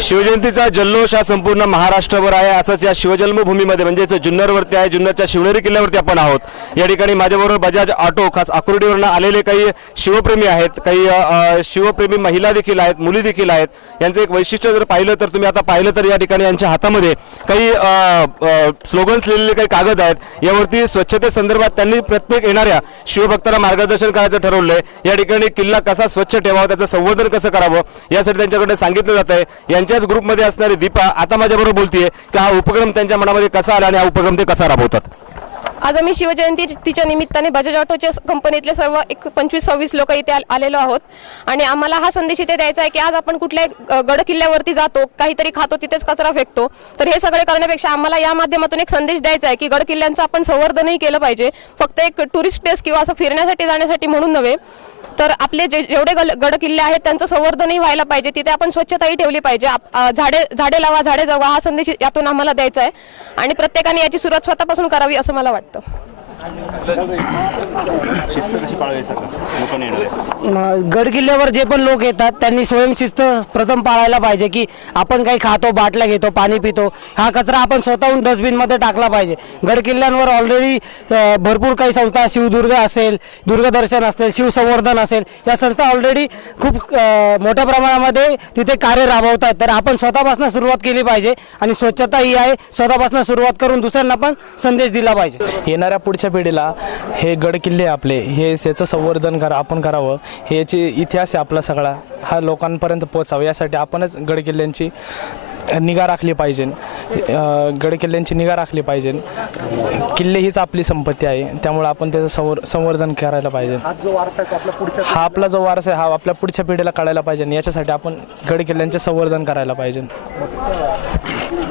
शिवजयंतीचा जल्लोष हा संपूर्ण महाराष्ट्रभर आहे. असंच या शिवजन्मभूमीमध्ये म्हणजेच जुन्नरवरती आहे जुन्नरच्या शिवनेरी किल्ल्यावरती आपण आहोत. या ठिकाणी माझ्याबरोबर बजाज ऑटो खास आकुर्डीवरनं आलेले काही शिवप्रेमी आहेत काही शिवप्रेमी महिला देखील आहेत मुली देखील आहेत. यांचं एक वैशिष्ट्य जर पाहिलं तर तुम्ही आता पाहिलं तर या ठिकाणी यांच्या हातामध्ये काही स्लोगन्स लिहिलेले काही कागद आहेत. यावरती स्वच्छतेसंदर्भात त्यांनी प्रत्येक येणाऱ्या शिवभक्तांना मार्गदर्शन करायचं ठरवलंय. या ठिकाणी किल्ला कसा स्वच्छ ठेवावा त्याचं संवर्धन कसं करावं यासाठी त्यांच्याकडे सांगितलं जात आहे यांच्याच ग्रुपमध्ये असणारी दीपा आता माझ्याबरोबर बोलतीये की हा उपक्रम त्यांच्या मनामध्ये कसा आला आणि हा उपक्रम ते कसा राबवतात? आज आम्ही शिवजयंती तिच्या निमित्ताने बजाज ऑटोच्या कंपनीतले सर्व एक पंचवीस सव्वीस लोक इथे आल- आलेलो आहोत. आणि आम्हाला हा संदेश इथे द्यायचा आहे की आज आपण कुठल्याही गड किल्ल्यावरती जातो काहीतरी खातो तिथेच कचरा फेकतो. तर हे सगळे करण्यापेक्षा आम्हाला या माध्यमातून एक संदेश द्यायचा आहे की गड किल्ल्यांचं आपण संवर्धनही केलं पाहिजे. फक्त एक टुरिस्ट प्लेस किंवा असं फिरण्यासाठी जाण्यासाठी म्हणून नव्हे. तर आपले जे जेवढे गल- गड किल्ले आहेत त्यांचं संवर्धनही व्हायला पाहिजे. तिथे आपण स्वच्छताही ठेवली पाहिजे. आप- झाडे झाडे लावा झाडे जगवा हा संदेश यातून आम्हाला द्यायचा आहे. आणि प्रत्येकाने याची सुरुवात स्वतःपासून करावी असं मला वाटतं. शिस्त कशी पाळावी लोकांनी गड किल्ल्यावर जे पण लोक येतात त्यांनी स्वयंशिस्त प्रथम पाळायला पाहिजे की आपण काही खातो बाटल्या घेतो पाणी पितो हा कचरा आपण स्वतःहून डस्टबिनमध्ये टाकला पाहिजे. गड किल्ल्यांवर ऑलरेडी भरपूर काही संस्था शिवदुर्ग असेल दुर्गदर्शन असेल शिवसंवर्धन असेल या संस्था ऑलरेडी खूप मोठ्या प्रमाणामध्ये तिथे कार्य राबवतात. तर आपण स्वतःपासून सुरुवात केली पाहिजे आणि स्वच्छता ही आहे. स्वतःपासून सुरुवात करून दुसऱ्यांना पण संदेश दिला पाहिजे. येणाऱ्या पुढच्या पिढीला हे गड किल्ले आपले हे याचं संवर्धन करा आपण करावं हे याची इतिहास आहे आपला सगळा. हा लोकांपर्यंत पोचावं यासाठी आपणच गड किल्ल्यांची निगा राखली पाहिजे. गडकिल्ल्यांची गड किल्ल्यांची निगा राखली पाहिजे. किल्ले हीच आपली संपत्ती आहे त्यामुळे आपण त्याचं संवर संवर्धन करायला पाहिजे. हा आपला जो वारसा आहे हा आपल्या पुढच्या पिढीला कळायला पाहिजे याच्यासाठी आपण गड किल्ल्यांचे संवर्धन करायला पाहिजे.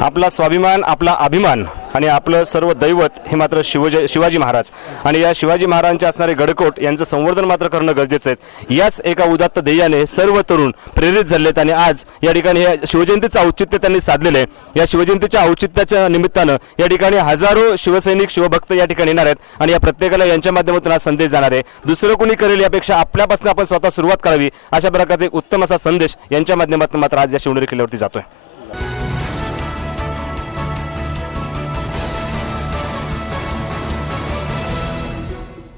आपला स्वाभिमान आपला अभिमान. आणि आपलं सर्व दैवत हे मात्र शिवजय शिवाजी महाराज. आणि या शिवाजी महाराजांचे असणारे गडकोट यांचं संवर्धन मात्र करणं गरजेचं आहे. याच एका उदात्त ध्येयाने सर्व तरुण प्रेरित झालेत आणि आज या ठिकाणी हे शिवजयंतीचं औचित्य त्यांनी साधलेलं आहे. या शिवजयंतीच्या औचित्याच्या निमित्तानं या ठिकाणी हजारो शिवसैनिक शिवभक्त या ठिकाणी येणार आहेत आणि या प्रत्येकाला यांच्या माध्यमातून हा संदेश जाणार आहे. दुसरं कोणी करेल यापेक्षा आपल्यापासून आपण स्वतः सुरुवात करावी अशा प्रकारचा एक उत्तम असा संदेश यांच्या माध्यमातून मात्र आज या शिवनेरी किल्ल्यावरती जातोय.